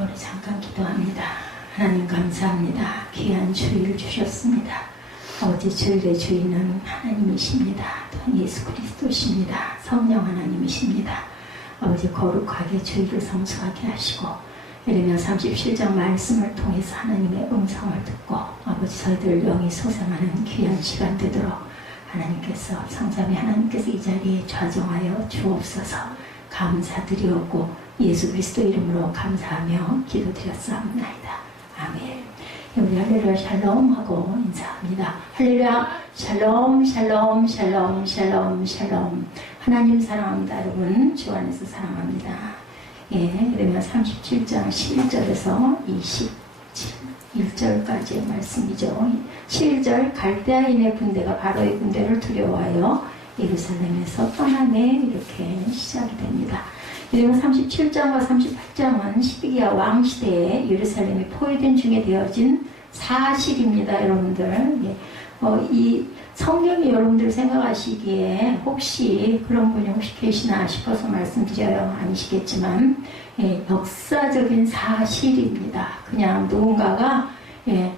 우리 잠깐 기도합니다. 하나님 감사합니다. 귀한 주일 주셨습니다. 아버지, 주일의 주인은 하나님이십니다. 또한 예수 그리스도십니다. 성령 하나님이십니다. 아버지, 거룩하게 주일을 성수하게 하시고 예레미야 37장 말씀을 통해서 하나님의 음성을 듣고 아버지, 저희들 영이 소생하는 귀한 시간 되도록 하나님께서, 성삼위 하나님께서 이 자리에 좌정하여 주옵소서. 감사드리옵고 예수 그리스도 이름으로 감사하며 기도드렸사옵나이다. 아멘. 우리 할렐루야 샬롬 하고 인사합니다. 할렐루야 샬롬 샬롬 샬롬 샬롬 샬롬. 하나님 사랑합니다. 여러분 주 안에서 사랑합니다. 예, 예레미야 37장 11절에서 21절까지의 말씀이죠. 11절, 갈대아인의 군대가 바로의 군대를 두려워하여 예루살렘에서 떠나네, 이렇게 시작이 됩니다. 예레미야 37장과 38장은 시드기야 왕 시대에 예루살렘이 포위된 중에 되어진 사실입니다, 여러분들. 예. 이 성경이 여러분들 생각하시기에 혹시 그런 분이 혹시 계시나 싶어서 말씀드려요. 아니시겠지만, 예, 역사적인 사실입니다. 그냥 누군가가, 예,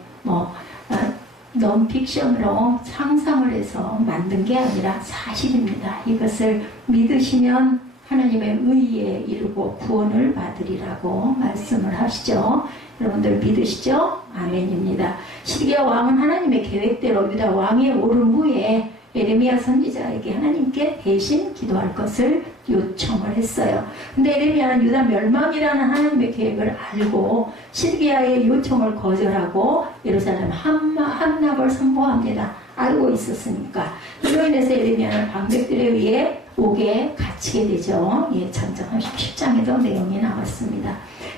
넌픽션으로 상상을 해서 만든 게 아니라 사실입니다. 이것을 믿으시면 하나님의 의에 이르고 구원을 받으리라고 말씀을 하시죠. 여러분들 믿으시죠? 아멘입니다. 시드기야 왕은 하나님의 계획대로 유다 왕에 오른 후에 예레미야 선지자에게 하나님께 대신 기도할 것을 요청을 했어요. 근데 예레미야는 유다 멸망이라는 하나님의 계획을 알고 시드기야의 요청을 거절하고 예루살렘 함락을 선포합니다. 알고 있었으니까. 이로 인해서 예레미야는 방백들에 의해 옥에 갇히게 되죠. 예, 전장 37장에도 내용이 나왔습니다.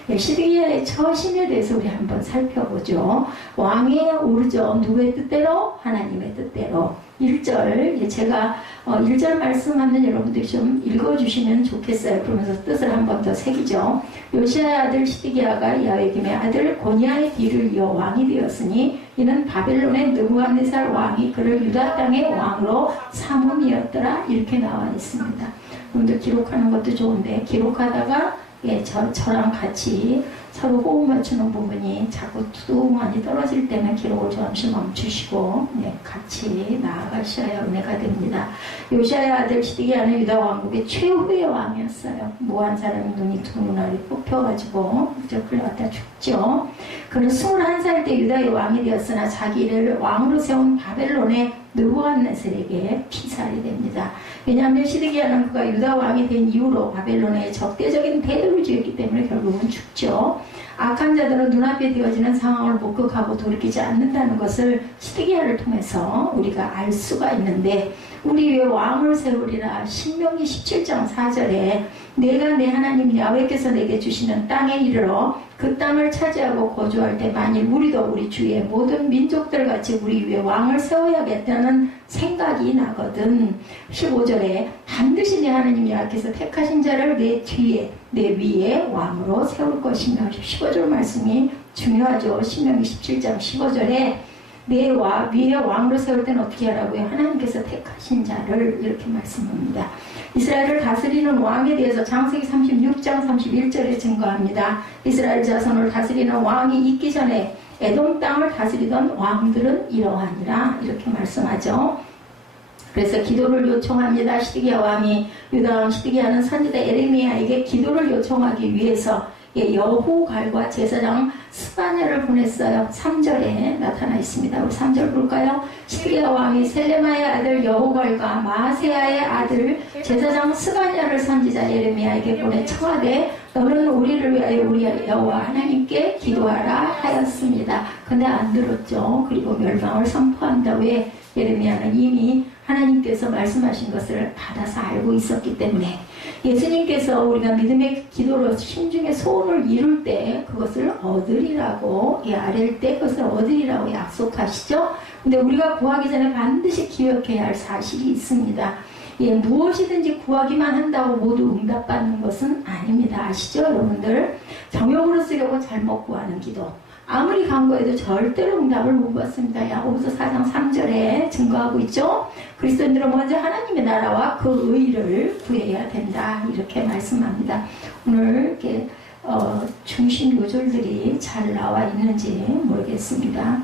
예, 시드기야의 처신에 대해서 우리 한번 살펴보죠. 왕에 오르죠. 누구의 뜻대로? 하나님의 뜻대로. 1절, 제가 1절 말씀하면 여러분들이 좀 읽어주시면 좋겠어요. 그러면서 뜻을 한 번 더 새기죠. 요시아의 아들 시드기야가 여호야김의 아들 고니아의 뒤를 이어 왕이 되었으니 이는 바벨론의 느부갓네살 왕이 그를 유다 땅의 왕으로 삼음이었더라, 이렇게 나와 있습니다. 여러분들 기록하는 것도 좋은데 기록하다가 예, 저랑 같이 서로 호흡 맞추는 부분이 자꾸 뚜둥하니 떨어질 때는 기록을 잠시 멈추시고 네, 같이 나아가셔야 은혜가 됩니다. 요시아의 아들 시드기야는 유다 왕국의 최후의 왕이었어요. 무한 사람이 눈이 두 눈알이 뽑혀가지고 끌려갔다 죽죠. 그는 21살 때 유다의 왕이 되었으나 자기를 왕으로 세운 바벨론의 느부갓네살에게 피살이 됩니다. 왜냐하면 시드기야는 그가 유다 왕이 된 이후로 바벨론에 적대적인 태도를 지었기 때문에 결국은 죽죠. 악한 자들은 눈앞에 되어지는 상황을 목격하고 돌이키지 않는다는 것을 시드기야를 통해서 우리가 알 수가 있는데, 우리 위에 왕을 세우리라 신명기 17장 4절에 내가 내 하나님 야훼께서 내게 주시는 땅에 이르러 그 땅을 차지하고 거주할 때 만일 우리도 우리 주위의 모든 민족들 같이 우리 위에 왕을 세워야겠다는 생각이 나거든. 15절에 반드시 내 하나님 야훼께서 택하신 자를 내 뒤에 내 위에 왕으로 세울 것이며, 15절 말씀이 중요하죠. 신명기 17장 15절에 내 위에 왕으로 세울 때는 어떻게 하라고요? 하나님께서 택하신 자를, 이렇게 말씀합니다. 이스라엘을 다스리는 왕에 대해서 창세기 36장 31절에 증거합니다. 이스라엘 자손을 다스리는 왕이 있기 전에 에돔 땅을 다스리던 왕들은 이러하니라, 이렇게 말씀하죠. 그래서 기도를 요청합니다. 시드기야 왕이, 유다 왕 시드기야는 선지자 예레미야에게 기도를 요청하기 위해서 여호갈과 제사장 스바냐를 보냈어요. 3절에 나타나 있습니다. 우리 3절 볼까요? 시드기야 왕이 셀레마의 아들 여호갈과 마세야의 아들 제사장 스바냐를 선지자 예레미야에게 보내 청하되 너는 우리를 위하여 우리 여호와 하나님께 기도하라 하였습니다. 근데 안 들었죠. 그리고 멸망을 선포한다. 왜? 예레미야는 이미 하나님께서 말씀하신 것을 받아서 알고 있었기 때문에, 예수님께서 우리가 믿음의 기도로 심중의 소원을 이룰 때 그것을 얻으리라고, 아랠 때 그것을 얻으리라고 약속하시죠. 근데 우리가 구하기 전에 반드시 기억해야 할 사실이 있습니다. 무엇이든지 구하기만 한다고 모두 응답받는 것은 아닙니다. 아시죠, 여러분들? 정욕으로 쓰려고 잘못 구하는 기도, 아무리 간구해도 절대로 응답을 못 받습니다. 야고보서 4장 3절에 증거하고 있죠. 그리스도인들은 먼저 하나님의 나라와 그 의를 구해야 된다, 이렇게 말씀합니다. 오늘 이렇게 중심 요절들이 잘 나와 있는지 모르겠습니다.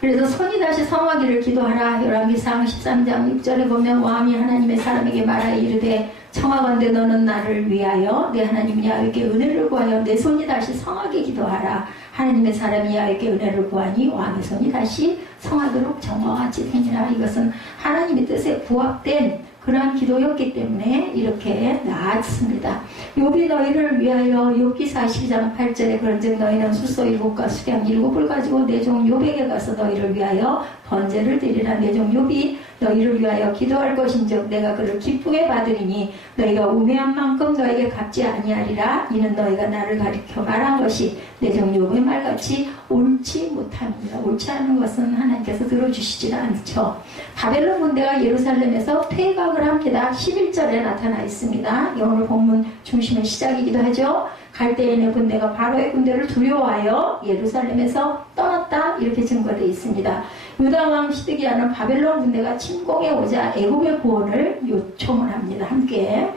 그래서 손이 다시 성하기를 기도하라. 열왕기상 13장 6절에 보면 왕이 하나님의 사람에게 말하여 이르되 청하건대 너는 나를 위하여 내 하나님 야훼께 은혜를 구하여 내 손이 다시 성하게 기도하라. 하나님의 사람이 야훼께 은혜를 구하니 왕의 손이 다시 성하도록 정화와 같이 되니라. 이것은 하나님의 뜻에 부합된 그러한 기도였기 때문에 이렇게 나았습니다. 욥이 너희를 위하여 욥기 42장 8절에 그런즉 너희는 숫소 7과 수량 7을 가지고 내 종 욥에게 가서 너희를 위하여 번제를 드리라. 내 종 욥이 너희를 위하여 기도할 것인즉 내가 그를 기쁘게 받으리니 너희가 우매한 만큼 너에게 갚지 아니하리라. 이는 너희가 나를 가리켜 말한 것이 내 종 욥의 말같이 옳지 못함이라. 옳지 않은 것은 하나님께서 들어주시지 않죠. 바벨론 군대가 예루살렘에서 퇴각을 합니다. 11절에 나타나 있습니다. 오늘 본문 중심의 시작이기도 하죠. 갈대인의 군대가 바로의 군대를 두려워하여 예루살렘에서 떠났다 이렇게 증거되어 있습니다. 유다왕 시드기야는 바벨론 군대가 침공해 오자 애굽의 구원을 요청을 합니다. 함께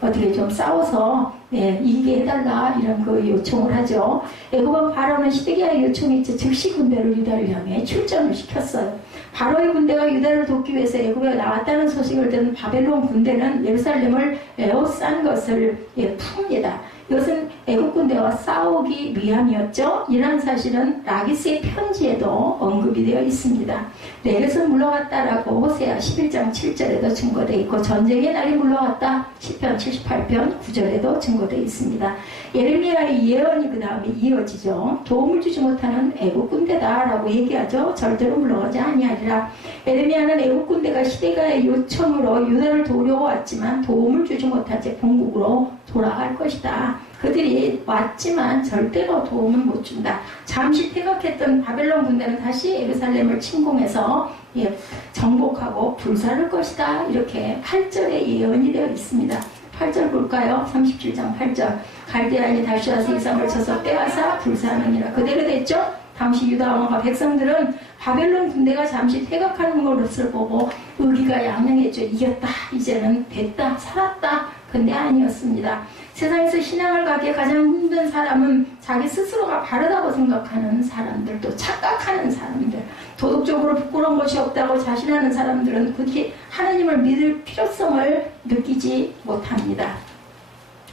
어떻게 좀 싸워서 이기게 해달라 이런 그 요청을 하죠. 애굽은 바로는 시드기야의 요청이 즉시 군대를 유다를 향해 출전을 시켰어요. 바로의 군대가 유다를 돕기 위해서 애굽에 나왔다는 소식을 듣는 바벨론 군대는 예루살렘을 에워싼 것을 풉니다. 이것은 애국 군대와 싸우기 위함이었죠. 이러한 사실은 라기스의 편지에도 언급이 되어 있습니다. 내게서 물러갔다라고 호세아 11장 7절에도 증거되어 있고 전쟁의 날이 물러갔다 시편 78편 9절에도 증거되어 있습니다. 예레미야의 예언이 그 다음에 이어지죠. 도움을 주지 못하는 애국 군대다라고 얘기하죠. 절대로 물러가지 아니하리라. 예레미야는 애국 군대가 시데기야의 요청으로 유다를 도려왔지만 도움을 주지 못한 채 본국으로 돌아갈 것이다. 그들이 왔지만 절대로 도움을 못 준다. 잠시 퇴각했던 바벨론 군대는 다시 예루살렘을 침공해서 정복하고 불사를 것이다. 이렇게 8절에 예언이 되어 있습니다. 8절 볼까요? 37장 8절. 갈대아인이 다시 와서 이삭을 쳐서 빼앗아 불사하느니라. 그대로 됐죠? 당시 유다 왕과 백성들은 바벨론 군대가 잠시 퇴각하는 것을 보고 의기가 양양했죠. 이겼다. 이제는 됐다. 살았다. 근데 아니었습니다. 세상에서 신앙을 가기에 가장 힘든 사람은 자기 스스로가 바르다고 생각하는 사람들, 또 착각하는 사람들, 도덕적으로 부끄러운 것이 없다고 자신하는 사람들은 그렇게 하나님을 믿을 필요성을 느끼지 못합니다.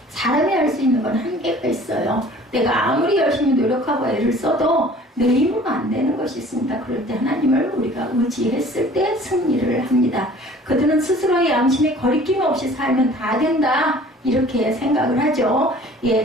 사람이 할 수 있는 건 한계가 있어요. 내가 아무리 열심히 노력하고 애를 써도 내 힘으로 안 되는 것이 있습니다. 그럴 때 하나님을 우리가 의지했을 때 승리를 합니다. 그들은 스스로의 양심에 거리낌 없이 살면 다 된다. 이렇게 생각을 하죠.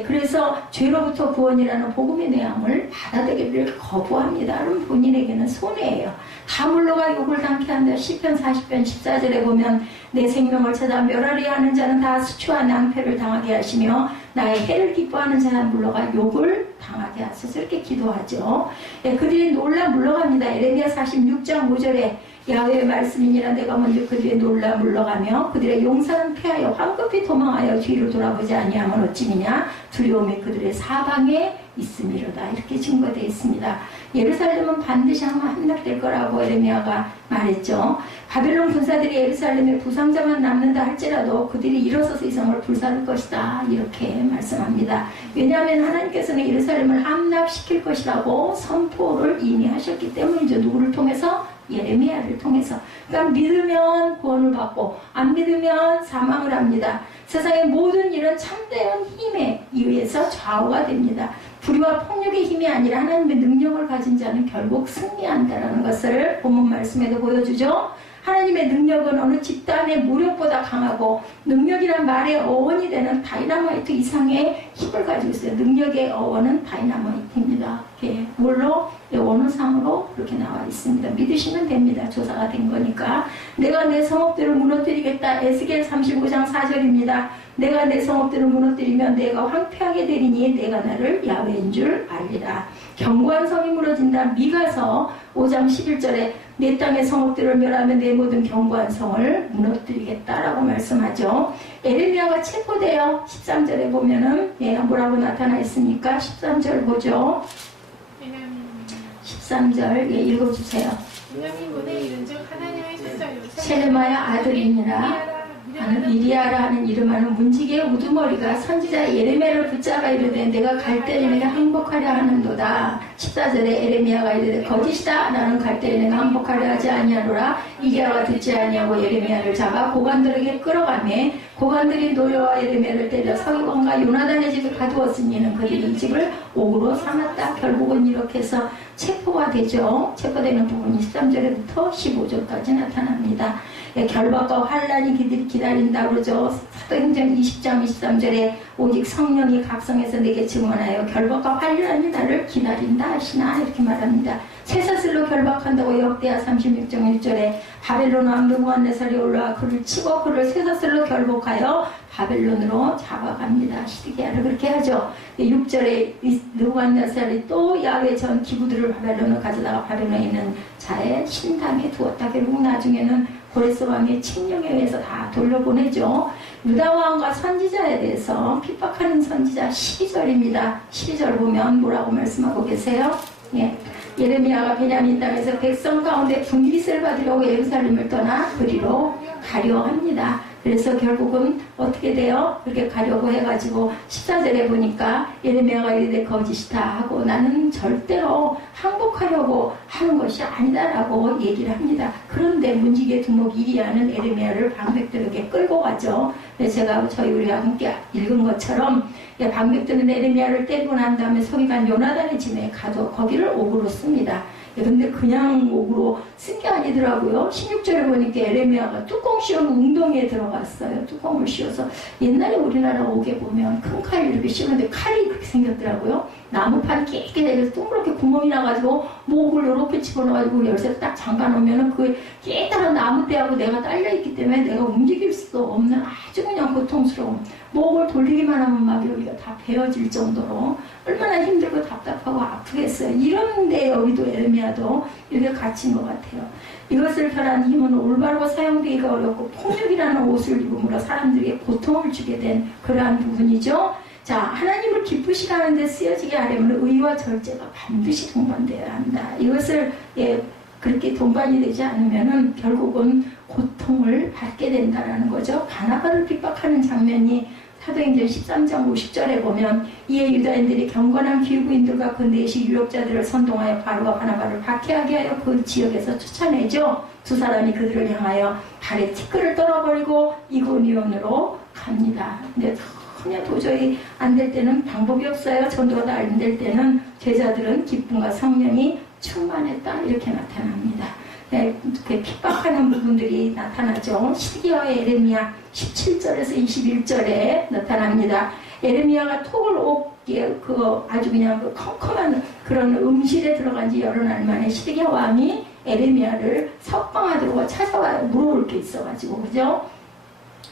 그래서 죄로부터 구원이라는 복음의 내용을 받아들이기를 거부합니다. 그럼 본인에게는 손해예요. 다 물러가 욕을 당케 한다. 시편 40편 14절에 보면 내 생명을 찾아 멸하려 하는 자는 다 수치와 낭패를 당하게 하시며 나의 해를 기뻐하는 자는 물러가 욕을 당하게 하소서. 이렇게 기도하죠. 그들이 놀라 물러갑니다. 에레미야 46장 5절에 야훼의 말씀이니라 내가 먼저 그들의 놀라 물러가며 그들의 용사는 패하여 황급히 도망하여 뒤로 돌아보지 아니하면 어찌미냐 두려움이 그들의 사방에 있음이로다. 이렇게 증거되어 있습니다. 예루살렘은 반드시 함락될 거라고 에레미야가 말했죠. 바벨론 군사들이 예루살렘에 부상자만 남는다 할지라도 그들이 일어서서 이 성을 불사를 것이다. 이렇게 말씀합니다. 왜냐하면 하나님께서는 예루살렘을 함락시킬 것이라고 선포를 이미 하셨기 때문이죠. 누구를 통해서? 예레미야를 통해서. 그러니까 믿으면 구원을 받고 안 믿으면 사망을 합니다. 세상의 모든 일은 참된 힘에 의해서 좌우가 됩니다. 불의와 폭력의 힘이 아니라 하나님의 능력을 가진 자는 결국 승리한다는 것을 본문 말씀에도 보여주죠. 하나님의 능력은 어느 집단의 무력보다 강하고 능력이란 말의 어원이 되는 다이나마이트 이상의 힘을 가지고 있어요. 능력의 어원은 다이나마이트입니다. 물로 원어상으로 그렇게 나와 있습니다. 믿으시면 됩니다. 조사가 된 거니까. 내가 내 성읍들을 무너뜨리겠다. 에스겔 35장 4절입니다. 내가 내 성읍들을 무너뜨리면 내가 황폐하게 되리니 내가 나를 야훼인 줄 알리라. 견고한 성이 무너진다. 미가서 5장 11절에 내 땅의 성읍들을 멸하면 내 모든 견고한 성을 무너뜨리겠다라고 말씀하죠. 에레미야가 체포되어 13절에 보면은 뭐라고 나타나 있습니까? 13절 보죠. 13절 읽어주세요. 베냐민 문에 이른즉 하나님의 천사 요셉 셀레마야 아들이니라 하는 이리야라 하는 이름하는 문지기의 우두머리가 선지자 예레미야를 붙잡아 이르되 내가 갈대를 내가 항복하려 하는도다. 14절에 예레미야가 이르되 거짓이다. 나는 갈대를 내가 항복하려 하지 아니하노라. 이리야가 듣지 아니하고 예레미야를 잡아 고관들에게 끌어가매 고관들이 노여와 예레미야를 때려 서기관과 요나단의 집에 가두었으니 이는 그들이 이 집을 옥으로 삼았다. 결국은 이렇게 해서 체포가 되죠. 체포되는 부분이 13절부터 15절까지 나타납니다. 예, 결박과 환란이 기다린다 그러죠. 사도행전 20장 23절에 오직 성령이 각성해서 내게 증언하여 결박과 환란이 나를 기다린다 하시나 이렇게 말합니다. 쇠사슬로 결박한다고 역대하 36장 1절에 바벨론 왕 느부갓네살이 올라와 그를 치고 그를 쇠사슬로 결박하여 바벨론으로 잡아갑니다. 시드기야를 그렇게 하죠. 6절에 느부갓네살이 또 야훼 전 기구들을 바벨론으로 가져다가 바벨론에 있는 자의 신당에 두었다. 결국 나중에는 고레스 왕의 칙령에 의해서 다 돌려보내죠. 유다 왕과 선지자에 대해서 핍박하는 선지자 12절입니다. 12절 보면 뭐라고 말씀하고 계세요? 예. 예레미야가 베냐민 땅에서 백성 가운데 분깃을 받으려고 예루살렘을 떠나 그리로 가려 합니다. 그래서 결국은 어떻게 돼요? 그렇게 가려고 해가지고 14절에 보니까 예레미야가 이르되 거짓이다 하고 나는 절대로 항복하려고 하는 것이 아니다라고 얘기를 합니다. 그런데 문지기의 두목 이리야는 예레미야를 방백들에게 끌고 가죠. 제가 우리가 함께 읽은 것처럼 방백들은 예레미야를 때리고 난 다음에 서기관 요나단의 집에 가도 거기를 옥으로 씁니다. 근데 그냥 옥으로 쓴 게 아니더라고요. 16절에 보니까 예레미야가 뚜껑 씌운 웅덩이에 들어갔어요. 뚜껑을 씌워서 옛날에 우리나라 옥에 보면 큰 칼 이렇게 씌우는데 칼이 그렇게 생겼더라고요. 나무판이 깨끗해서 동그랗게 구멍이 나가지고 목을 이렇게 집어넣어가지고 열쇠를 딱 잠가놓으면 그 깨끗한 나무대하고 내가 딸려있기 때문에 내가 움직일 수도 없는 아주 그냥 고통스러운 목을 돌리기만 하면 막 여기가 다 베어질 정도로 얼마나 힘들고 답답하고 아프겠어요. 이런데 여기도 예레미야도 이렇게 갇힌 것 같아요. 이것을 펴란 힘은 올바르고 사용되기가 어렵고 폭력이라는 옷을 입음으로 사람들에게 고통을 주게 된 그러한 부분이죠. 자, 하나님을 기쁘시게 하는 데 쓰여지게 하려면 의와 절제가 반드시 동반되어야 한다. 이것을 그렇게 동반이 되지 않으면은 결국은 고통을 받게 된다라는 거죠. 바나바를 핍박하는 장면이 사도행전 13장 50절에 보면 이에 유다인들이 경건한 기후부인들과 그 내시 유력자들을 선동하여 바로와 바나바를 박해하게 하여 그 지역에서 쫓아내죠. 두 사람이 그들을 향하여 발에 티끌을 떨어버리고 이고니온으로 갑니다. 근데 그냥 도저히 안 될 때는 방법이 없어요. 전도가 다 안 될 때는 제자들은 기쁨과 성령이 충만했다 이렇게 나타납니다. 그 핍박하는 부분들이 나타나죠. 시드기야와 예레미야 17절에서 21절에 나타납니다. 예레미야가 톡을 아주 그냥 그 컴컴한 그런 음실에 들어간 지 여러 날 만에 시드기야 왕이 예레미야를 석방하도록 찾아와 물어볼 게 있어가지고 그죠?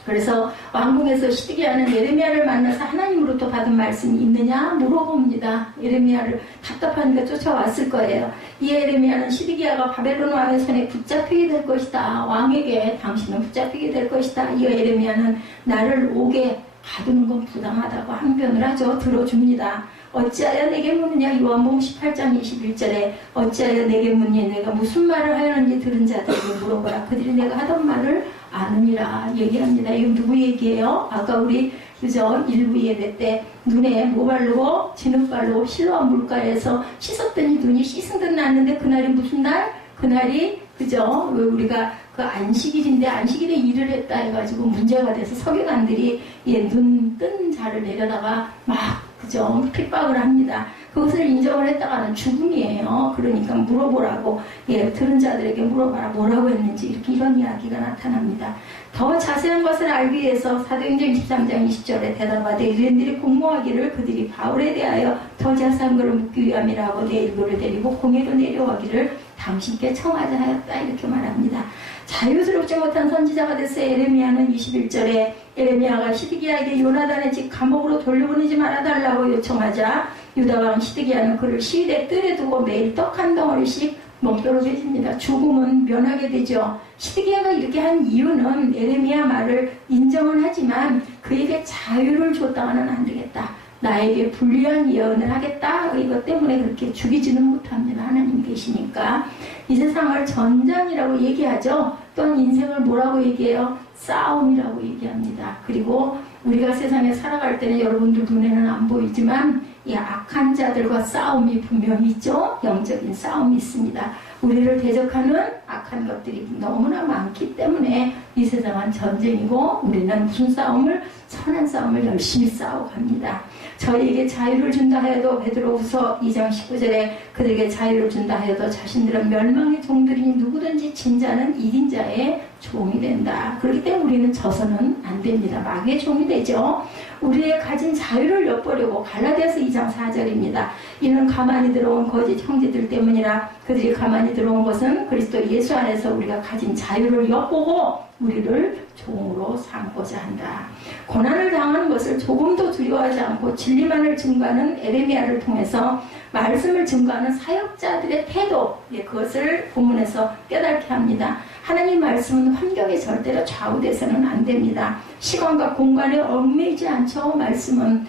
그래서 왕궁에서 시드기야는 예레미야를 만나서 하나님으로부터 받은 말씀이 있느냐 물어봅니다. 예레미야를 답답하니까 쫓아왔을 거예요. 이 예레미야는 시드기야가 바벨론 왕의 손에 붙잡히게 될 것이다. 왕에게 당신은 붙잡히게 될 것이다. 이 예레미야는 나를 옥에 가두는 건 부당하다고 항변을 하죠. 들어줍니다. 어찌하여 내게 묻느냐. 요한복음 18장 21절에 어찌하여 내게 묻니. 내가 무슨 말을 하였는지 들은 자들에게 물어보라. 그들이 내가 하던 말을 아느니라 얘기합니다. 이건 누구 얘기예요? 아까 우리 그저 일부 예배 때 눈에 뭐 바르고 진흙 바르고 실로와 물가에서 씻었더니 눈이 씻은 듯 났는데 그날이 무슨 날? 그날이 그죠? 왜 우리가 그 안식일인데 안식일에 일을 했다 해가지고 문제가 돼서 서기관들이 눈 뜬 자를 내려다가 막 그죠? 핍박을 합니다. 그것을 인정을 했다가는 죽음이에요. 그러니까 물어보라고 들은 자들에게 물어봐라. 뭐라고 했는지 이런 이야기가 나타납니다. 더 자세한 것을 알기 위해서 사도행전 23장 20절에 대답하되 유대인들이 공모하기를 그들이 바울에 대하여 더 자세한 것을 묻기 위함이라고 내 일부를 데리고 공회로 내려가기를 당신께 청하자 하였다 이렇게 말합니다. 자유스럽지 못한 선지자가 됐어. 예레미야는 21절에 예레미야가 시드기야에게 요나단의 집 감옥으로 돌려보내지 말아달라고 요청하자 유다왕 시드기야는 그를 시위대 뜰에 두고 매일 떡 한 덩어리씩 먹도록 해줍니다. 죽음은 면하게 되죠. 시드기야가 이렇게 한 이유는 예레미야 말을 인정은 하지만 그에게 자유를 줬다가는 안 되겠다. 나에게 불리한 예언을 하겠다. 이것 때문에 그렇게 죽이지는 못합니다. 하나님 계시니까. 이 세상을 전쟁이라고 얘기하죠. 또한 인생을 뭐라고 얘기해요? 싸움이라고 얘기합니다. 그리고 우리가 세상에 살아갈 때는 여러분들 눈에는 안 보이지만 이 악한 자들과 싸움이 분명히 있죠. 영적인 싸움이 있습니다. 우리를 대적하는 악한 것들이 너무나 많기 때문에 이 세상은 전쟁이고 우리는 무슨 싸움을? 선한 싸움을 열심히 싸워갑니다. 저희에게 자유를 준다 하여도 베드로후서 2장 19절에 그들에게 자유를 준다 하여도 자신들은 멸망의 종들이니 누구든지 진 자는 이긴 자의 종이 된다. 그렇기 때문에 우리는 져서는 안 됩니다. 마귀의 종이 되죠. 우리의 가진 자유를 엿보려고 갈라디아서 2장 4절입니다. 이는 가만히 들어온 거짓 형제들 때문이라. 그들이 가만히 들어온 것은 그리스도 예수 안에서 우리가 가진 자유를 엿보고 우리를 종으로 삼고자 한다. 고난을 당하는 것을 조금도 두려워하지 않고 진리만을 증거하는 에레미야를 통해서 말씀을 증거하는 사역자들의 태도, 그것을 본문에서 깨닫게 합니다. 하나님 말씀은 환경에 절대로 좌우돼서는 안 됩니다. 시간과 공간에 얽매이지 않죠. 말씀은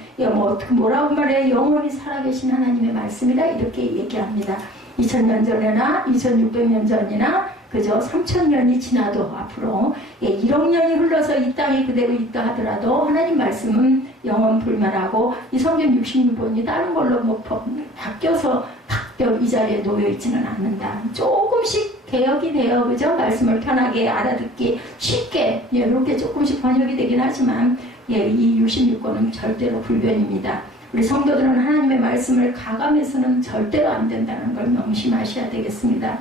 뭐라고 말해? 영원히 살아계신 하나님의 말씀이다. 이렇게 얘기합니다. 2000년 전이나 2600년 전이나 그저 3000년이 지나도 앞으로 1억 년이 흘러서 이 땅이 그대로 있다 하더라도 하나님 말씀은 영원 불멸하고 이 성경 66번이 다른 걸로 바뀌어서 이 자리에 놓여 있지는 않는다. 조금씩 개혁이 돼요. 그죠? 말씀을 편하게 알아듣기 쉽게 이렇게 조금씩 번역이 되긴 하지만 이 66권은 절대로 불변입니다. 우리 성도들은 하나님의 말씀을 가감해서는 절대로 안 된다는 걸 명심하셔야 되겠습니다.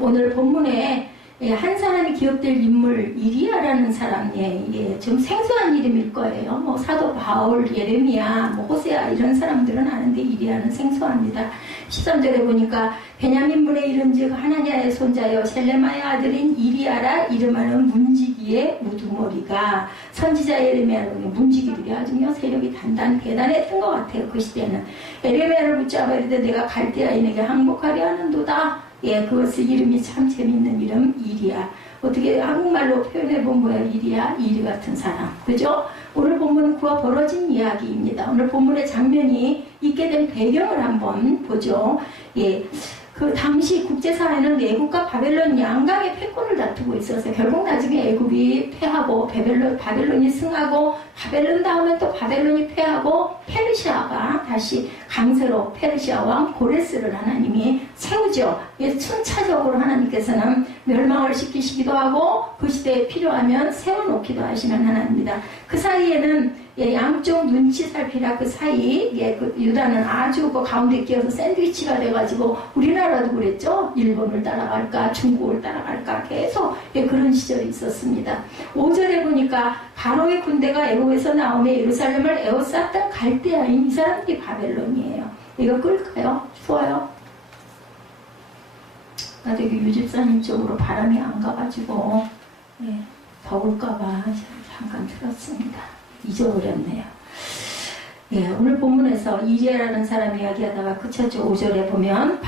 오늘 본문에 한 사람이 기억될 인물 이리야라는 사람, 좀 생소한 이름일 거예요. 뭐 사도 바울, 예레미야, 호세아 이런 사람들은 아는데 이리야는 생소합니다. 13절에 보니까 베냐민문의 이름즉 하나냐의 손자여 셀레마의 아들인 이리야라 이름하는 문지기의 우두머리가 선지자 예레미야는 문지기들이 아주 세력이 대단했던 것 같아요. 그 시대는. 예레미야를 붙잡아 이르되 내가 갈대아인에게 항복하려 하는도다. 그것의 이름이 참 재밌는 이름 이리야. 어떻게 한국말로 표현해본 거예요? 이리야, 이리 같은 사람. 그죠? 오늘 본문은 그와 벌어진 이야기입니다. 오늘 본문의 장면이 있게 된 배경을 한번 보죠. 그 당시 국제사회는 애국과 바벨론 양강의 패권을 다투고 있어서 결국 나중에 애국이 패하고 바벨론이 승하고 바벨론 다음에 또 바벨론이 패하고 페르시아가 다시 강세로 페르시아 왕 고레스를 하나님이 세우죠. 순차적으로 하나님께서는 멸망을 시키시기도 하고 그 시대에 필요하면 세워놓기도 하시는 하나님입니다. 그 사이에는 양쪽 눈치 살피라. 그 사이 그 유다는 아주 그 가운데 끼어서 샌드위치가 돼가지고 우리나라도 그랬죠. 일본을 따라갈까 중국을 따라갈까 계속 그런 시절이 있었습니다. 5절에 보니까 바로의 군대가 애굽에서 나오며 예루살렘을 에워쌌던 갈대아인 이 사람들이 바벨론이에요. 이거 끌까요? 추워요? 나도 여기 유집사님 쪽으로 바람이 안 가가지고 더울까봐 잠깐 틀었습니다. 잊어버렸네요. 오늘 본문에서 이리야라는 사람 이야기하다가 그쳤죠. 5절에 보면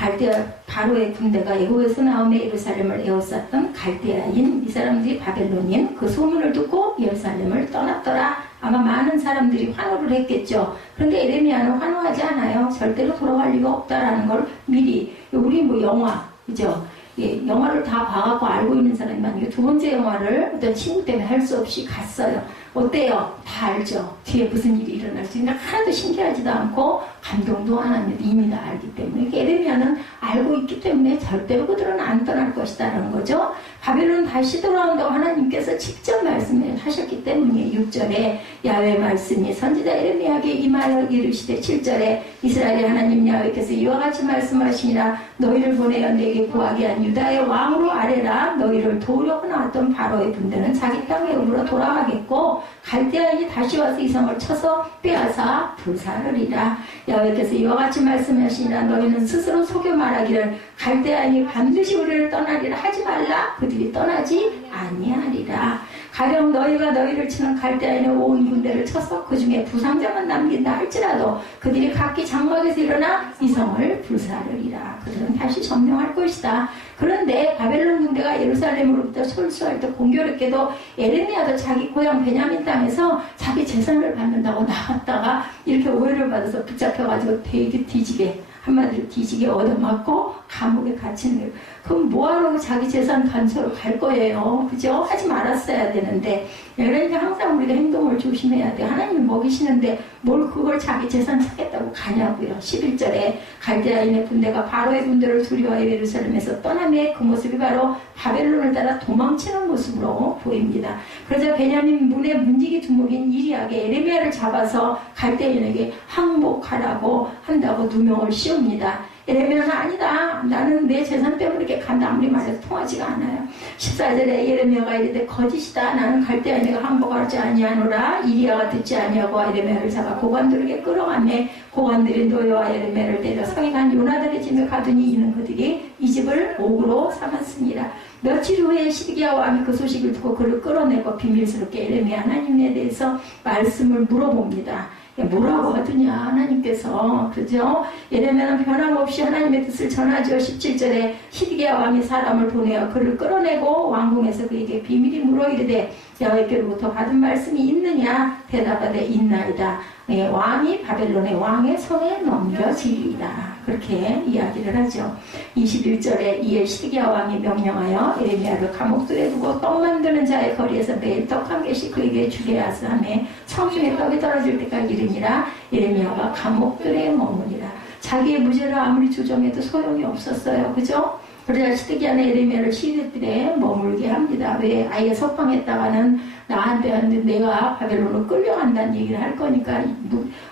바로의 군대가 애굽에서 나오며 예루살렘을 에워쌌던 갈대아인 이 사람들이 바벨론인 그 소문을 듣고 예루살렘을 떠났더라. 아마 많은 사람들이 환호를 했겠죠. 그런데 에레미야는 환호하지 않아요. 절대로 돌아갈 리가 없다라는 걸 미리. 우리 영화 그죠? 영화를 다 봐갖고 알고 있는 사람이 많으니까 두 번째 영화를 어떤 친구 때문에 할 수 없이 갔어요. 어때요? 다 알죠. 뒤에 무슨 일이 일어날지. 그러니까 하나도 신기하지도 않고 감동도 안 합니다. 이미 다 알기 때문에. 에레미야는 알고 있기 때문에 절대로 그들은 안 떠날 것이다라는 거죠. 바벨론 다시 돌아온다고 하나님께서 직접 말씀하셨기 때문에 6절에 야훼 말씀이 선지자 에레미야에게 임하여 이르시되 7절에 이스라엘의 하나님 야훼께서 이와 같이 말씀하시니라 너희를 보내어 내게 구하게 한 유다의 왕으로 아뢰라. 너희를 도우려고 나왔던 바로의 군대는 자기 땅에 으로 돌아가겠고 갈대아인이 다시 와서 이 성을 쳐서 빼앗아 불사르리라. 야훼께서 이와 같이 말씀하시니라 너희는 스스로 속여 말하기를 갈대아인이 반드시 우리를 떠나리라 하지 말라. 그들이 떠나지 아니하리라. 가령 너희가 너희를 치는 갈대아인의 온 군대를 쳐서 그 중에 부상자만 남긴다 할지라도 그들이 각기 장막에서 일어나 이 성을 불사르리라. 그들은 다시 점령할 것이다. 그런데 바벨론 군대가 예루살렘으로부터 철수할 때 공교롭게도 에레미야도 자기 고향 베냐민 땅에서 자기 재산을 받는다고 나갔다가 이렇게 오해를 받아서 붙잡혀가지고 되게 뒤지게, 한마디로 뒤지게 얻어맞고 감옥에 갇히는 거예요. 그럼 뭐하러 자기 재산 간서로 갈 거예요. 그죠? 하지 말았어야 되는데. 그러니까 항상 우리가 행동을 조심해야 돼. 하나님이 먹이시는데 뭘 그걸 자기 재산 찾겠다고 가냐고요. 11절에 갈대아인의 군대가 바로의 군대를 두려워해 예루살렘에서 떠나매 그 모습이 바로 바벨론을 따라 도망치는 모습으로 보입니다. 그러자 베냐민 문의 문지기 두목인 이리야게 에레미야를 잡아서 갈대아인에게 항복하라고 한다고 누명을 씌웁니다. 예레미야는 아니다. 나는 내 재산 때문에 이렇게 간다. 아무리 말해도 통하지가 않아요. 14절에 예레미야가 이르되 거짓이다. 나는 갈대아인에게 항복하지 아니하노라. 이리야가 듣지 아니하고 예레미야를 잡아 고관들에게 끌어가매 고관들이 노여와 예레미야를 때려 성행한 요나단의 집에 가더니 이는 그들이 이 집을 옥으로 삼았습니다. 며칠 후에 시드기야 왕이 그 소식을 듣고 그를 끌어내고 비밀스럽게 예레미야 하나님에 대해서 말씀을 물어봅니다. 뭐라고 하더냐 하나님께서, 그죠? 예레미야는 변함없이 하나님의 뜻을 전하죠. 17절에 시드기야 왕이 사람을 보내어 그를 끌어내고 왕궁에서 그에게 비밀이 물어 이르되 여호와께로부터 받은 말씀이 있느냐? 대답하되 있나이다. 왕이 바벨론의 왕의 손에 넘겨지리이다. 그렇게 이야기를 하죠. 21절에 이에 시드기야 왕이 명령하여 예레미야를 감옥들에 두고 떡 만드는 자의 거리에서 매일 떡 한 개씩 그에게 주게 하사하며 성중에 떡이 떨어질 때까지 이르니라. 예레미야가 감옥들에 머무니라. 자기의 무죄를 아무리 주장해도 소용이 없었어요. 그죠? 그러자 시드기야는 예레미야를 시내들에 머물게 합니다. 왜? 아예 석방했다가는 나한테 하는데 내가 바벨론으로 끌려간다는 얘기를 할 거니까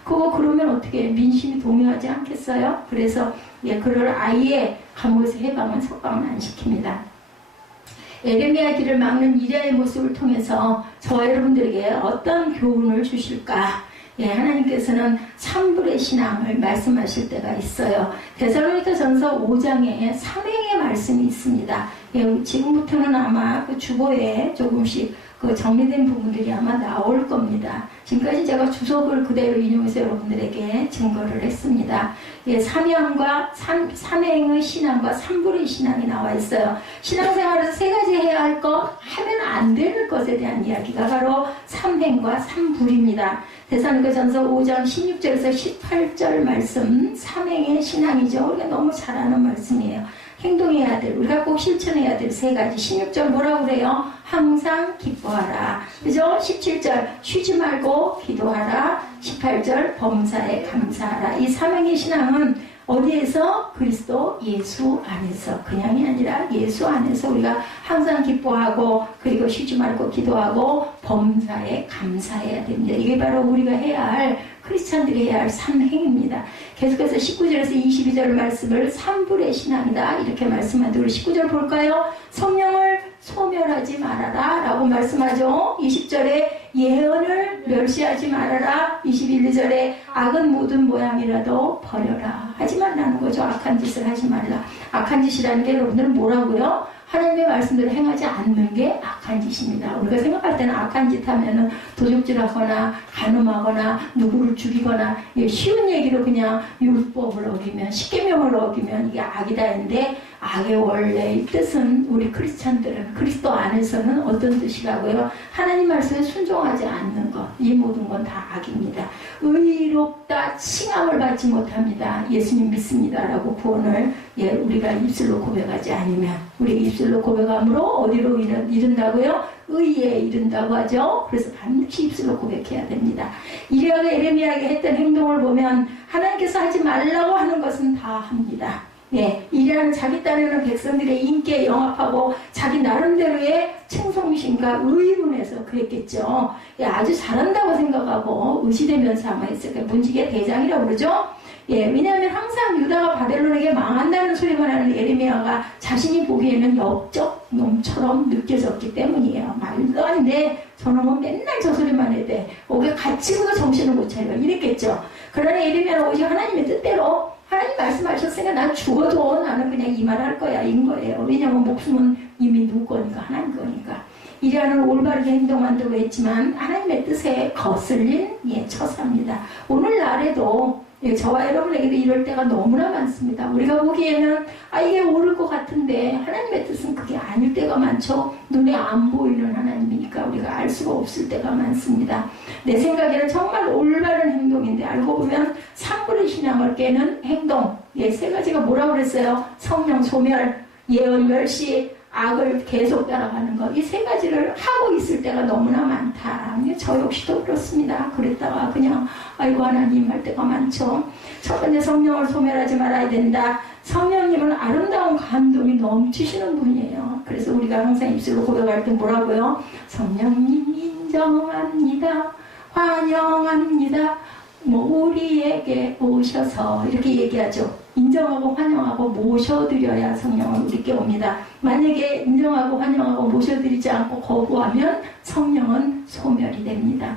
그거 그러면 어떻게 민심이 동요하지 않겠어요? 그래서 그를 아예 감옥에서 해방은 석방은 안 시킵니다. 예레미야 길을 막는 이리야의 모습을 통해서 저와 여러분들에게 어떤 교훈을 주실까? 하나님께서는 삼불의 신앙을 말씀하실 때가 있어요. 데살로니가전서 5장에 삼행의 말씀이 있습니다. 지금부터는 아마 그 주보에 조금씩 그 정리된 부분들이 아마 나올 겁니다. 지금까지 제가 주석을 그대로 인용해서 여러분들에게 증거를 했습니다. 삼형과 삼행의 신앙과 삼불의 신앙이 나와 있어요. 신앙생활에서 세 가지 해야 할 것, 하면 안 되는 것에 대한 이야기가 바로 삼행과 삼불입니다. 데살로니가전서 5장 16절에서 18절 말씀, 삼행의 신앙이죠. 우리가 너무 잘 아는 말씀이에요. 행동해야 될, 우리가 꼭 실천해야 될 세 가지. 16절 뭐라고 그래요? 항상 기뻐하라. 그죠? 17절 쉬지 말고 기도하라. 18절 범사에 감사하라. 이 삼행의 신앙은 어디에서? 그리스도 예수 안에서. 그냥이 아니라 예수 안에서 우리가 항상 기뻐하고 그리고 쉬지 말고 기도하고 범사에 감사해야 됩니다. 이게 바로 우리가 해야 할, 크리스찬들이 해야 할 삼행입니다. 계속해서 19절에서 22절 말씀을 삼불의 신앙이다 이렇게 말씀하는데 우리 19절 볼까요? 성령을 소멸하지 말아라 라고 말씀하죠. 20절에 예언을 멸시하지 말아라. 21절에 악은 모든 모양이라도 버려라. 하지 말라는 거죠. 악한 짓을 하지 말라. 악한 짓이라는 게 여러분들은 뭐라고요? 하나님의 말씀대로 행하지 않는 게 악한 짓입니다. 우리가 생각할 때는 악한 짓 하면은 도적질하거나 간음하거나 누구를 죽이거나 쉬운 얘기로 그냥 율법을 어기면 십계명을 어기면 이게 악이다 했는데 악의 원래 뜻은 우리 크리스찬들은 그리스도 안에서는 어떤 뜻이라고요? 하나님 말씀에 순종하지 않는 것, 이 모든 건 다 악입니다. 의롭다 칭함을 받지 못합니다. 예수님 믿습니다라고 구원을 우리가 입술로 고백하지 않으면 우리 입술로 고백함으로 어디로 이른다고요? 의에 이른다고 하죠. 그래서 반드시 입술로 고백해야 됩니다. 이리야가 에레미야에게 했던 행동을 보면 하나님께서 하지 말라고 하는 것은 다 합니다. 이리야는 자기 딴에는 백성들의 인기에 영합하고 자기 나름대로의 충성심과 의문에서 그랬겠죠. 아주 잘한다고 생각하고 의시되면서 아마 했을까요? 문지기의 대장이라고 그러죠. 왜냐하면 항상 유다가 바벨론에게 망한다는 소리만 하는 에레미야가 자신이 보기에는 역적 놈처럼 느껴졌기 때문이에요. 말도 안 돼. 저놈은 맨날 저 소리만 해야 돼. 오게 갇히고도 정신을 못 차려. 이랬겠죠. 그러나 에레미야는 오직 하나님의 뜻대로 하나님 말씀하셨으니까 난 죽어도 나는 그냥 이 말 할 거야. 인 거예요. 왜냐하면 목숨은 이미 누구 거니까 하나님 거니까. 이리야는 올바르게 행동한다고 했지만 하나님의 뜻에 거슬린 처사입니다. 오늘날에도 저와 여러분에게도 이럴 때가 너무나 많습니다. 우리가 보기에는 이게 옳을 것 같은데 하나님의 뜻은 그게 아닐 때가 많죠. 눈에 안 보이는 하나님이니까 우리가 알 수가 없을 때가 많습니다. 내 생각에는 정말 올바른 행동인데 알고 보면 산불의 신앙을 깨는 행동, 세 가지가 뭐라고 그랬어요? 성령 소멸, 예언 멸시, 악을 계속 따라가는 것. 이 세 가지를 하고 있을 때가 너무나 많다. 저 역시도 그렇습니다. 그랬다가 그냥 아이고 하나님 할 때가 많죠. 첫 번째, 성령을 소멸하지 말아야 된다. 성령님은 아름다운 감동이 넘치시는 분이에요. 그래서 우리가 항상 입술로 고백할 때 뭐라고요? 성령님 인정합니다. 환영합니다. 우리에게 오셔서 이렇게 얘기하죠. 인정하고 환영하고 모셔드려야 성령은 우리께 옵니다. 만약에 인정하고 환영하고 모셔드리지 않고 거부하면 성령은 소멸이 됩니다.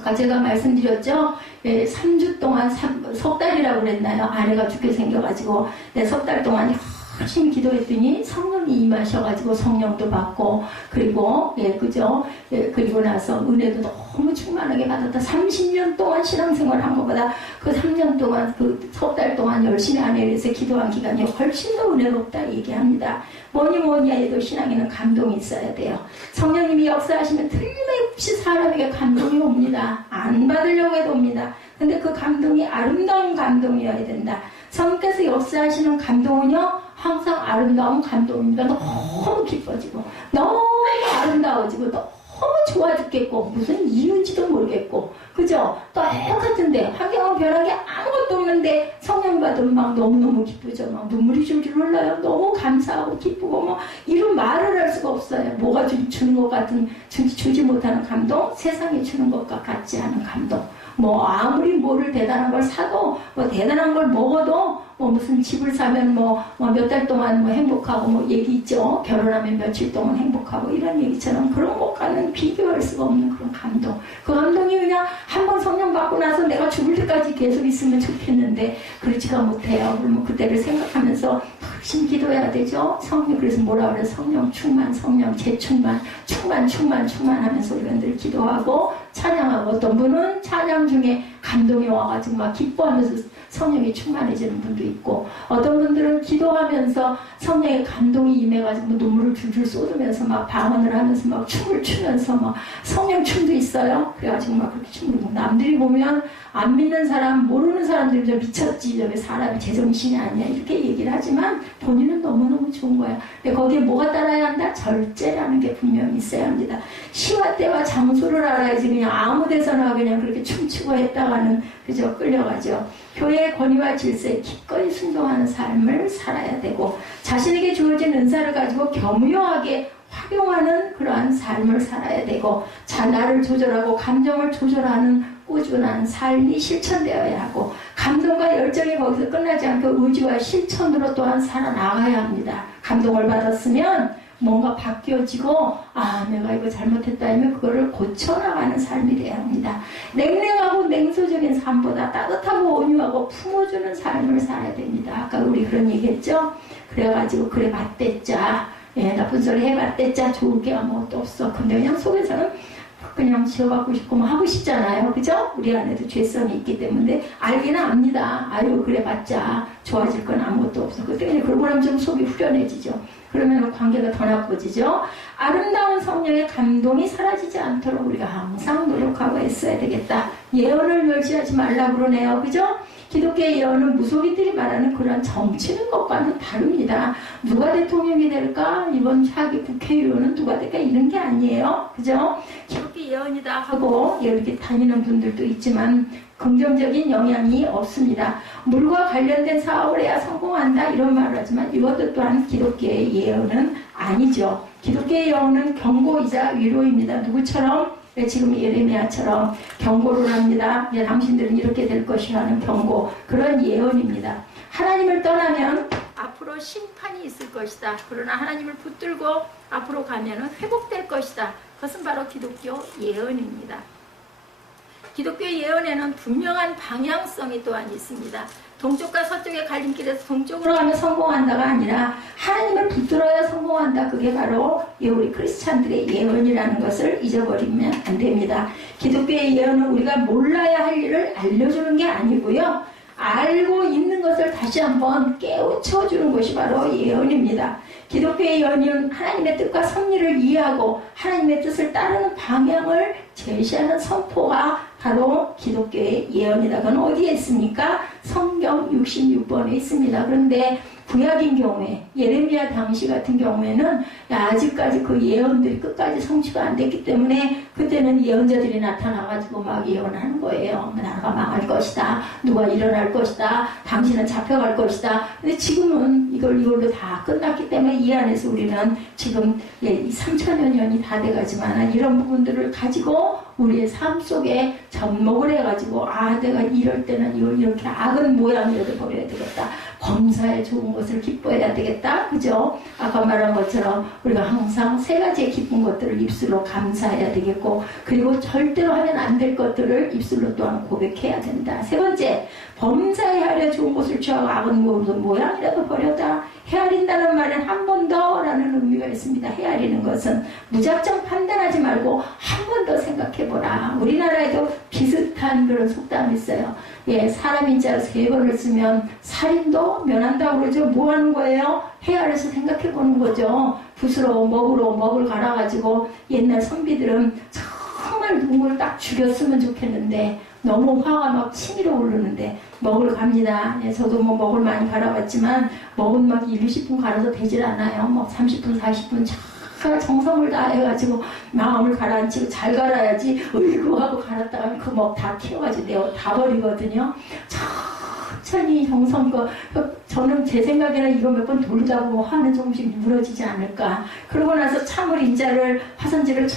아까 제가 말씀드렸죠. 3주 동안 석 달이라고 그랬나요? 아내가 죽게 생겨가지고 석 달 동안 열심히 기도했더니 성령이 임하셔가지고 성령도 받고 그리고 그죠? 그리고 나서 은혜도 너무 충만하게 받았다. 30년 동안 신앙생활 한 것보다 그 3년 동안 그 석 달 동안 열심히 아내에 위해서 기도한 기간이 훨씬 더 은혜롭다 얘기합니다. 뭐니 해도 신앙에는 감동이 있어야 돼요. 성령님이 역사하시면 틀림없이 사람에게 감동이 옵니다. 안 받으려고 해도 옵니다. 근데 그 감동이 아름다운 감동이어야 된다. 성령께서 역사하시는 감동은요 항상 아름다운 감동입니다. 너무 기뻐지고 너무 아름다워지고 너무 좋아 죽겠고 무슨 이유인지도 모르겠고 그죠? 똑같은데 환경은 변한 게 아무것도 없는데 성령 받으면 막 너무너무 기쁘죠. 막 눈물이 줄줄 흘러요. 너무 감사하고 기쁘고 이런 말을 할 수가 없어요. 뭐가 주는 것 같은 주지 못하는 감동, 세상이 주는 것과 같지 않은 감동. 아무리 뭐를 대단한 걸 사도 대단한 걸 먹어도 무슨 집을 사면 몇 달 동안 행복하고 얘기 있죠. 결혼하면 며칠 동안 행복하고 이런 얘기처럼 그런 것과는 비교할 수가 없는 그런 감동. 그 감동이 그냥 한번 성령 받고 나서 내가 죽을 때까지 계속 있으면 좋겠는데 그렇지가 못해요. 그러면 그때를 생각하면서 열심히 기도해야 되죠. 성령 그래서 뭐라 그래요? 성령 충만, 성령 재충만, 충만하면서 우리가 늘 기도하고 찬양하고 어떤 분은 찬양 중에 감동이 와가지고 막 기뻐하면서 성령이 충만해지는 분도 있고 어떤 분들은 기도하면서 성령의 감동이 임해가지고 눈물을 줄줄 쏟으면서 막 방언을 하면서 막 춤을 추면서 막 성령 춤도 있어요. 그래가지고 막 그렇게 춤을 추고 남들이 보면 안 믿는 사람 모르는 사람들이 좀 미쳤지 저게 사람이 제정신이 아니야 이렇게 얘기를 하지만 본인은 너무너무 좋은 거야. 근데 거기에 뭐가 따라야 한다? 절제라는 게 분명히 있어야 합니다. 시와 때와 장소를 알아야지 그냥 아무 데서나 그냥 그렇게 춤추고 했다가는 그저 끌려가죠. 교회의 권위와 질서에 기꺼이 순종하는 삶을 살아야 되고 자신에게 주어진 은사를 가지고 겸허하게 활용하는 그러한 삶을 살아야 되고 나를 조절하고 감정을 조절하는 꾸준한 삶이 실천되어야 하고 감동과 열정이 거기서 끝나지 않고 의지와 실천으로 또한 살아나가야 합니다. 감동을 받았으면 뭔가 바뀌어지고 내가 이거 잘못했다 하면 그거를 고쳐나가는 삶이 돼야 합니다. 냉랭하고 냉소적인 삶보다 따뜻하고 온유하고 품어주는 삶을 살아야 됩니다. 아까 우리 그런 얘기했죠? 그래가지고 그래 맞댔자 나쁜 소리 해봤댔자 좋을 게 아무것도 없어. 근데 그냥 속에서는 그냥 지어받고 싶고 하고 싶잖아요. 그죠? 우리 안에도 죄성이 있기 때문에 알기는 압니다. 아유 그래 봤자 좋아질 건 아무것도 없어. 그때 그냥 그러고 나면 좀 속이 후련해지죠. 그러면 관계가 더 나빠지죠. 아름다운 성령의 감동이 사라지지 않도록 우리가 항상 노력하고 애써야 되겠다. 예언을 멸시하지 말라고 그러네요. 그죠? 기독교의 예언은 무속인들이 말하는 그런 정치는 것과는 다릅니다. 누가 대통령이 될까? 이번 차기 국회의원은 누가 될까? 이런 게 아니에요. 그죠? 기독교 예언이다 하고 이렇게 다니는 분들도 있지만 긍정적인 영향이 없습니다. 물과 관련된 사업을 해야 성공한다 이런 말을 하지만 이것도 또한 기독교의 예언은 아니죠. 기독교의 예언은 경고이자 위로입니다. 누구처럼? 지금 예레미야처럼 경고를 합니다. 당신들은 이렇게 될 것이라는 경고, 그런 예언입니다. 하나님을 떠나면 앞으로 심판이 있을 것이다. 그러나 하나님을 붙들고 앞으로 가면 회복될 것이다. 그것은 바로 기독교 예언입니다. 기독교의 예언에는 분명한 방향성이 또한 있습니다. 동쪽과 서쪽의 갈림길에서 동쪽으로 가면 성공한다가 아니라 하나님을 붙들어야 성공한다. 그게 바로 우리 크리스찬들의 예언이라는 것을 잊어버리면 안 됩니다. 기독교의 예언은 우리가 몰라야 할 일을 알려주는 게 아니고요. 알고 있는 것을 다시 한번 깨우쳐주는 것이 바로 예언입니다. 기독교의 예언은 하나님의 뜻과 섭리를 이해하고 하나님의 뜻을 따르는 방향을 제시하는 선포가 바로 기독교의 예언이다. 그건 어디에 있습니까? 성경 66번에 있습니다. 그런데 구약인 경우에 예레미야 당시 같은 경우에는 아직까지 그 예언들이 끝까지 성취가 안 됐기 때문에 그때는 예언자들이 나타나가지고 막 예언하는 거예요. 나라가 망할 것이다. 누가 일어날 것이다. 당신은 잡혀갈 것이다. 근데 지금은 이걸로 다 끝났기 때문에 이 안에서 우리는 지금 3천여 년이 다 돼가지만 이런 부분들을 가지고 우리의 삶 속에 접목을 해가지고 내가 이럴 때는 이걸 이렇게 악은 모양이라도 버려야 되겠다. 범사에 좋은 것을 기뻐해야 되겠다. 그죠? 아까 말한 것처럼 우리가 항상 세 가지의 기쁜 것들을 입술로 감사해야 되겠고, 그리고 절대로 하면 안 될 것들을 입술로 또한 고백해야 된다. 세 번째, 범사에 하려 좋은 것을 취하고 악은 모양이라도 버려다. 헤아린다는 말은 한 번 더 라는 의미가 있습니다. 헤아리는 것은 무작정 판단하지 말고 한 번 더 생각해보라. 우리나라에도 비슷한 그런 속담이 있어요. 사람 인자로 3번을 쓰면 살인도 면한다고 그러죠. 뭐 하는 거예요? 헤아려서 생각해보는 거죠. 붓으로 먹을 갈아가지고 옛날 선비들은 정말 누군가를 딱 죽였으면 좋겠는데 너무 화가 막 치밀어 오르는데 먹을 갑니다. 저도 먹을 많이 갈아봤지만 먹은 막 1, 20분 갈아도 되질 않아요. 30분, 40분 정성을 다해가지고 마음을 가라앉히고 잘 갈아야지 으이구 하고 갈았다가 그 먹 다 튀어가지고 다 버리거든요. 천천히 정성껏 저는 제 생각에는 이거 몇 번 돌리다고 화는 조금씩 무너지지 않을까. 그러고 나서 참을 인자를 화선지를 쫙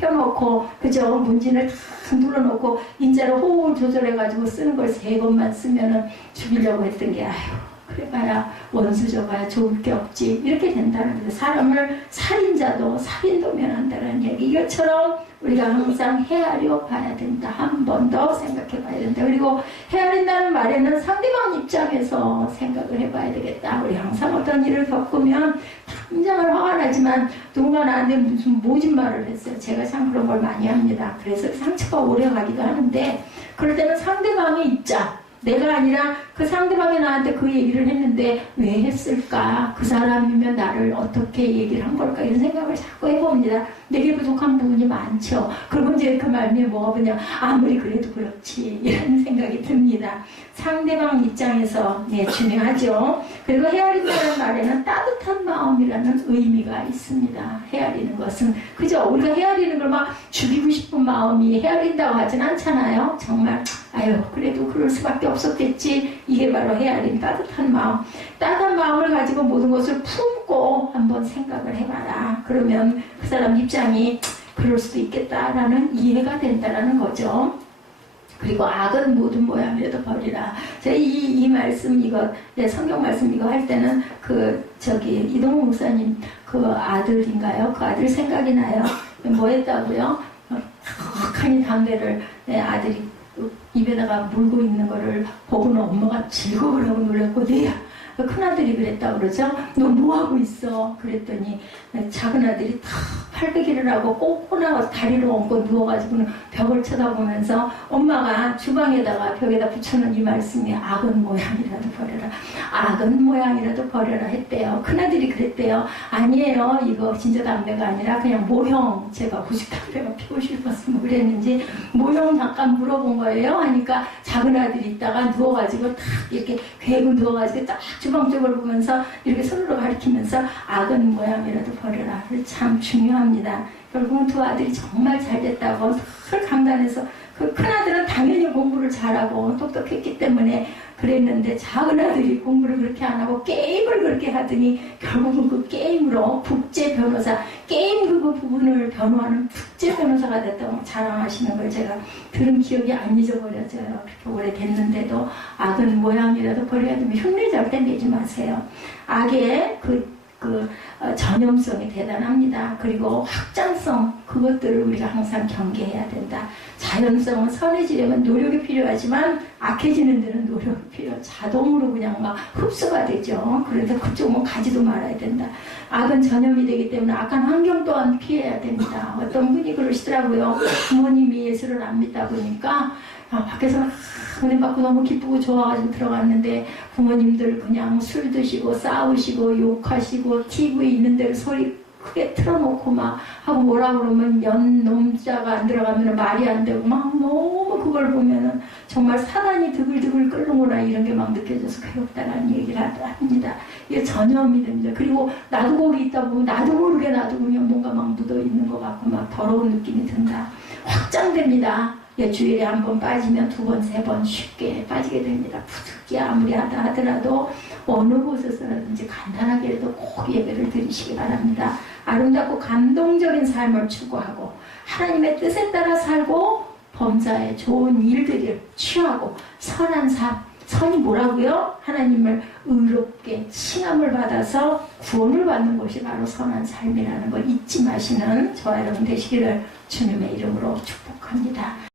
펴놓고 그죠? 문진을 탁 눌러놓고 인자를 호흡을 조절해가지고 쓰는 걸 3번만 쓰면은 죽이려고 했던 게 그래봐야 원수 줘봐야 좋을 게 없지 이렇게 된다는 거예요. 사람을 살인도 면한다는 얘기. 이것처럼 우리가 항상 헤아려 봐야 된다. 한 번 더 생각해 봐야 된다. 그리고 헤아린다는 말에는 상대방 입장에서 생각을 해봐야 되겠다. 우리 항상 어떤 일을 겪으면 당장은 화가 나지만 누군가 나한테 무슨 모진 말을 했어요. 제가 참 그런 걸 많이 합니다. 그래서 상처가 오래 가기도 하는데 그럴 때는 상대방의 입장, 내가 아니라 그 상대방이 나한테 그 얘기를 했는데 왜 했을까? 그 사람이면 나를 어떻게 얘기를 한 걸까? 이런 생각을 자꾸 해봅니다. 내게 부족한 부분이 많죠. 그러면 이제 그 말미에 뭐가 뭐냐? 아무리 그래도 그렇지. 이런 생각이 듭니다. 상대방 입장에서 중요하죠. 그리고 헤아린다는 말에는 따뜻한 마음이라는 의미가 있습니다. 헤아리는 것은 그죠? 우리가 헤아리는 걸 막 죽이고 싶은 마음이 헤아린다고 하진 않잖아요. 정말 그래도 그럴 수밖에 없었겠지. 이게 바로 헤아린 따뜻한 마음. 따뜻한 마음을 가지고 모든 것을 품고 한번 생각을 해봐라. 그러면 그 사람 입장이 그럴 수도 있겠다라는 이해가 된다라는 거죠. 그리고 악은 모든 모양이라도 버리라. 제가 이 말씀 성경 말씀 이거 할 때는 이동호 목사님 그 아들인가요? 그 아들 생각이 나요. 뭐 했다고요? 턱하니 담배를 아들이 입에다가 물고 있는 거를 보고는 엄마가 즐거워하고 놀랐고 큰아들이 그랬다고 그러죠. 너 뭐하고 있어? 그랬더니 작은 아들이 다 팔베기를 하고 꽁꽁하고 다리를 얹고 누워가지고는 벽을 쳐다보면서 엄마가 주방에다가 벽에다 붙여놓은 이 말씀이 악은 모양이라도 버려라. 악은 모양이라도 버려라 했대요. 큰아들이 그랬대요. 아니에요. 이거 진짜 담배가 아니라 그냥 모형. 제가 후식 담배가 피고 싶었으면 그랬는지 모형 잠깐 물어본 거예요. 하니까 작은 아들이 있다가 누워가지고 딱 이렇게 괴고 누워가지고 딱 주방 쪽을 보면서 이렇게 손으로 가리키면서 악은 모양이라도 버려라. 참 중요합니다. 결국은 두 아들이 정말 잘 됐다고 늘 강단에서 그 큰아들은 당연히 공부를 잘하고 똑똑했기 때문에 그랬는데 작은 아들이 공부를 그렇게 안 하고 게임을 그렇게 하더니 결국은 그 게임으로 국제 변호사, 게임 그 부분을 변호하는 국제 변호사가 됐다고 자랑하시는 걸 제가 들은 기억이 안 잊어버려져요. 그렇게 오래됐는데도 악은 모양이라도 버려야 되면 흉내 잘 때 내지 마세요. 악의 전염성이 대단합니다. 그리고 확장성, 그것들을 우리가 항상 경계해야 된다. 자연성은 선해지려면 노력이 필요하지만 악해지는 데는 노력이 자동으로 그냥 막 흡수가 되죠. 그래서 그쪽은 가지도 말아야 된다. 악은 전염이 되기 때문에 악한 환경 또한 피해야 됩니다. 어떤 분이 그러시더라고요. 부모님이 예수를 안 믿다 보니까 밖에서 은혜 받고 너무 기쁘고 좋아가지고 들어갔는데 부모님들 그냥 술 드시고 싸우시고 욕하시고 TV 있는 데를 소리 크게 틀어놓고 막 하고 뭐라 그러면 놈자가 안 들어가면 말이 안 되고 막 너무 그걸 보면은 정말 사단이 드글드글 끓는구나 이런 게 막 느껴져서 괴롭다라는 얘기를 합니다. 이게 전염이 됩니다. 그리고 나도 거기 있다 보면 나도 모르게 나도 그냥 뭔가 막 묻어 있는 것 같고 막 더러운 느낌이 든다. 확장됩니다. 주일에 한 번 빠지면 두 번, 세 번 쉽게 빠지게 됩니다. 부득이 아무리 하다 하더라도 어느 곳에서라든지 간단하게라도 꼭 예배를 드리시기 바랍니다. 아름답고 감동적인 삶을 추구하고 하나님의 뜻에 따라 살고 범사에 좋은 일들을 취하고 선한 삶, 선이 뭐라고요? 하나님을 의롭게 칭함을 받아서 구원을 받는 것이 바로 선한 삶이라는 걸 잊지 마시는 저와 여러분 되시기를 주님의 이름으로 축복합니다.